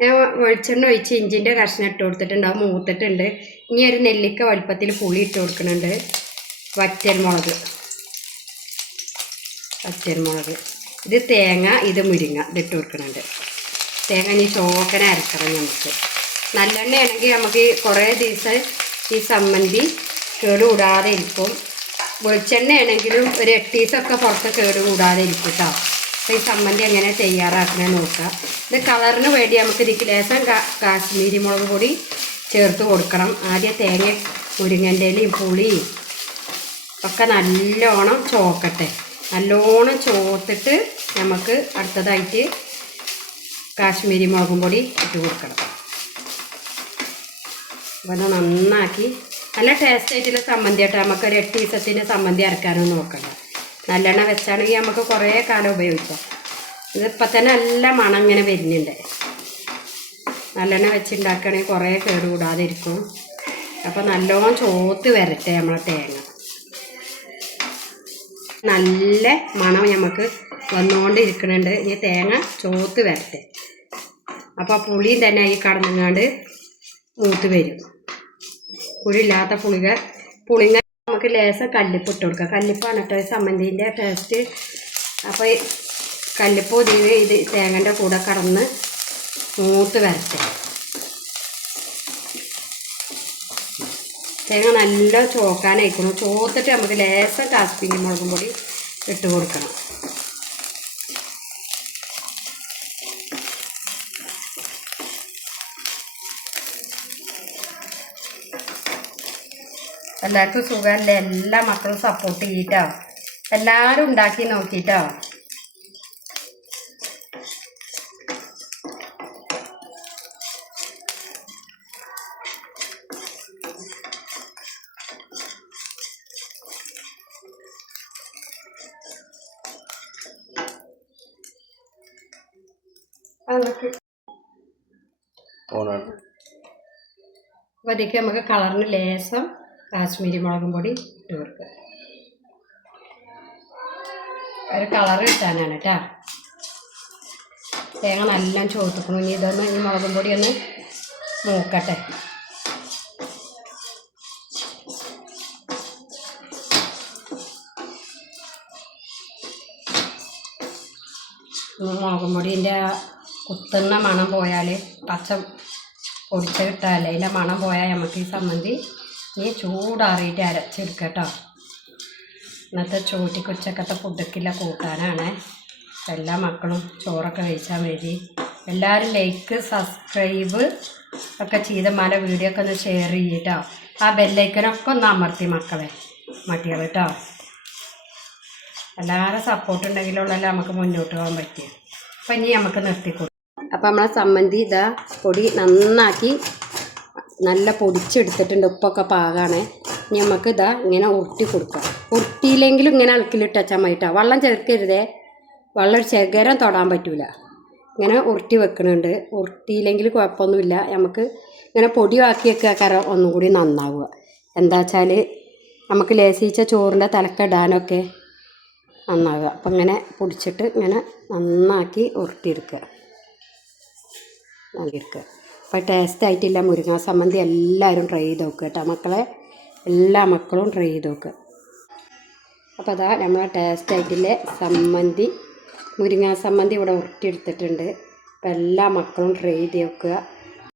ഞാൻ വെളിച്ചെണ്ണ ഒഴിച്ച് ഇഞ്ചിൻ്റെ കഷ്ണം ഇട്ട് കൊടുത്തിട്ടുണ്ട്. അത് മൂത്തിട്ടുണ്ട്. ഇനി ഒരു നെല്ലിക്ക വലുപ്പത്തിൽ പുളി ഇട്ട് കൊടുക്കുന്നുണ്ട്. വറ്റൽമുളക് ഇത് തേങ്ങ, ഇത് മുരിങ്ങ ഇതിട്ട് കൊടുക്കുന്നുണ്ട്. തേങ്ങ ഇനി ചോക്കന അരക്കണം. നമുക്ക് നല്ലെണ്ണയാണെങ്കിൽ നമുക്ക് കുറേ ദിവസം ഈ സമ്മന്തി കേടുകൂടാതെ ഇരിക്കും. വെളിച്ചെണ്ണയാണെങ്കിലും ഒരു 8 ദിവസമൊക്കെ പുറത്ത് കേടുകൂടാതെ ഇരിക്കും കേട്ടോ. അപ്പോൾ ഈ സമ്മന്തി എങ്ങനെ തയ്യാറാക്കണേ നോക്കാം. ഇത് കളറിന് വേണ്ടി നമുക്ക് ഇതിക്ക് ലേശം കാശ്മീരി മുളക് പൊടി ചേർത്ത് കൊടുക്കണം. ആദ്യം തേങ്ങ, മുരിങ്ങൻ്റെ ഇലയും പുളിയും ഒക്കെ നല്ലോണം ചോക്കട്ടെ. നല്ലോണം ചോത്തിട്ട് നമുക്ക് അടുത്തതായിട്ട് കാശ്മീരി മുളകും പൊടി ഇട്ട് കൊടുക്കണം. അപ്പോൾ അത് നന്നാക്കി നല്ല ടേസ്റ്റ് ആയിട്ടുള്ള സമ്മന്തി ആയിട്ട് നമുക്കൊരു 8 ദിവസത്തിൻ്റെ സമ്മന്തി അരക്കാനൊന്നും നോക്കണ്ട. നല്ലെണ്ണ വെച്ചാണെങ്കിൽ നമുക്ക് കുറേ കാലം ഉപയോഗിക്കാം. ഇതിപ്പോൾ തന്നെ നല്ല മണം ഇങ്ങനെ വരുന്നുണ്ട്. നല്ലെണ്ണ വെച്ചുണ്ടാക്കുകയാണെങ്കിൽ കുറേ കേടുകൂടാതെ ഇരിക്കും. അപ്പോൾ നല്ലോണം ചോത്ത് വരട്ടെ നമ്മളെ തേങ്ങ. നല്ല മണം നമുക്ക് വന്നുകൊണ്ടിരിക്കുന്നുണ്ട്. ഇനി തേങ്ങ ചോത്ത് വരട്ടെ. അപ്പോൾ പുളിയും തന്നെ ഈ കടന്നങ്ങാണ്ട് മൂത്ത് വരും. പുളിയില്ലാത്ത പുളിങ്ങ നമുക്ക് ലേശം കല്ലിപ്പ് ഇട്ട് കൊടുക്കാം. കല്ലിപ്പാണ് കേട്ടോ സമ്മന്തിൻ്റെ ടേസ്റ്റ്. അപ്പോൾ കല്ലിപ്പ് ഇത് തേങ്ങൻ്റെ കൂടെ കടന്ന് മൂത്ത് വരട്ടെ. തേങ്ങ നല്ല ചോക്കാനായിക്കണം. ചോത്തിട്ട് നമുക്ക് ലേശം കാശ്മീരി മുളകും പൊടി ഇട്ട് കൊടുക്കണം. എല്ലാവർക്കും സുഖമല്ലേ? എല്ലാ മക്കളും സപ്പോർട്ട് ചെയ്യിട്ടോ. എല്ലാവരും ഉണ്ടാക്കി നോക്കിയിട്ടോ. അപ്പോൾ അതിലേക്ക് നമുക്ക് കളറിന് ലേശം കാശ്മീരി മുളകും പൊടി ഇട്ട് കൊടുക്കുക. ഒരു കളറ് കിട്ടാനാണ് കേട്ടോ. തേങ്ങ നല്ല ചോത്തിക്കണം. ഇനി ഇതൊന്ന് ഈ മുളകും പൊടി ഒന്ന് മൂക്കട്ടെ. മുളകും പൊടിൻ്റെ കുത്തുന്ന മണം പോയാൽ, പച്ച പൊടിച്ച കിട്ടാല്ലേ അതിൻ്റെ മണം പോയാൽ നമുക്ക് ഈ സമ്മന്തി ഇനി ചൂടാറിയിട്ട് അരച്ചെടുക്കുക കേട്ടോ. ഇന്നത്തെ ചോറ്റിക്ക് ഉച്ചക്കത്തെ ഫുഡൊക്കെയുള്ള കൂട്ടാനാണ്. എല്ലാ മക്കളും ചോറൊക്കെ കഴിച്ചാൽ മതി. എല്ലാവരും ലൈക്ക്, സബ്സ്ക്രൈബ് ഒക്കെ ചെയ്ത് മല വീഡിയോ ഒക്കെ ഒന്ന് ഷെയർ ചെയ്യട്ടോ. ആ ബെല്ലൈക്കനൊക്കെ ഒന്ന് അമർത്തി മക്കളെ മട്ടികൾ കേട്ടോ. എല്ലാവരും സപ്പോർട്ട് ഉണ്ടെങ്കിലുള്ളല്ലോ നമുക്ക് മുന്നോട്ട് പോകാൻ പറ്റും. അപ്പം ഇനി നമുക്ക് നിർത്തിക്കൊടുക്കും. അപ്പം നമ്മളെ സമ്മന്തി ഇതാ പൊടി നന്നാക്കി നല്ല പൊടിച്ചെടുത്തിട്ടുണ്ട്. ഉപ്പൊക്കെ പാകമാണ്. ഇനി നമുക്ക് ഇതാ ഇങ്ങനെ ഉരുട്ടി കൊടുക്കാം. ഉരുട്ടിയില്ലെങ്കിലും ഇങ്ങനെ അളക്കിലിട്ടാൽ മതിട്ടോ. വെള്ളം ചേർക്കരുതേ. വെള്ളം ശേഖരം തൊടാൻ പറ്റില്ല. ഇങ്ങനെ ഉരുട്ടി വെക്കുന്നുണ്ട്. ഉരുട്ടിയില്ലെങ്കിൽ കുഴപ്പമൊന്നുമില്ല. നമുക്ക് ഇങ്ങനെ പൊടിയാക്കി വെക്കുക ഒന്നും കൂടി നന്നാവുക. എന്താ വെച്ചാൽ നമുക്ക് ലേസിച്ച ചോറിൻ്റെ തലക്കിടാനൊക്കെ നന്നാവുക. അപ്പം ഇങ്ങനെ പൊടിച്ചിട്ട് ഇങ്ങനെ നന്നാക്കി ഉരുട്ടിയെടുക്കുക. നല്ലിയെടുക്കുക. അപ്പോൾ ടേസ്റ്റ് ആയിട്ടില്ല മുരിങ്ങ സമ്മന്തി എല്ലാവരും ട്രൈ ചെയ്ത് നോക്കുക കേട്ടോ മക്കളെ. എല്ലാ മക്കളും ട്രൈ ചെയ്ത് നോക്കുക. അപ്പോൾ അതാ നമ്മളെ ടേസ്റ്റ് ആയിട്ടില്ലേ സമ്മന്തി, മുരിങ്ങ സമ്മന്തി ഇവിടെ ഉരുട്ടിയെടുത്തിട്ടുണ്ട്. അപ്പോൾ എല്ലാ മക്കളും ട്രൈ ചെയ്ത് നോക്കുക.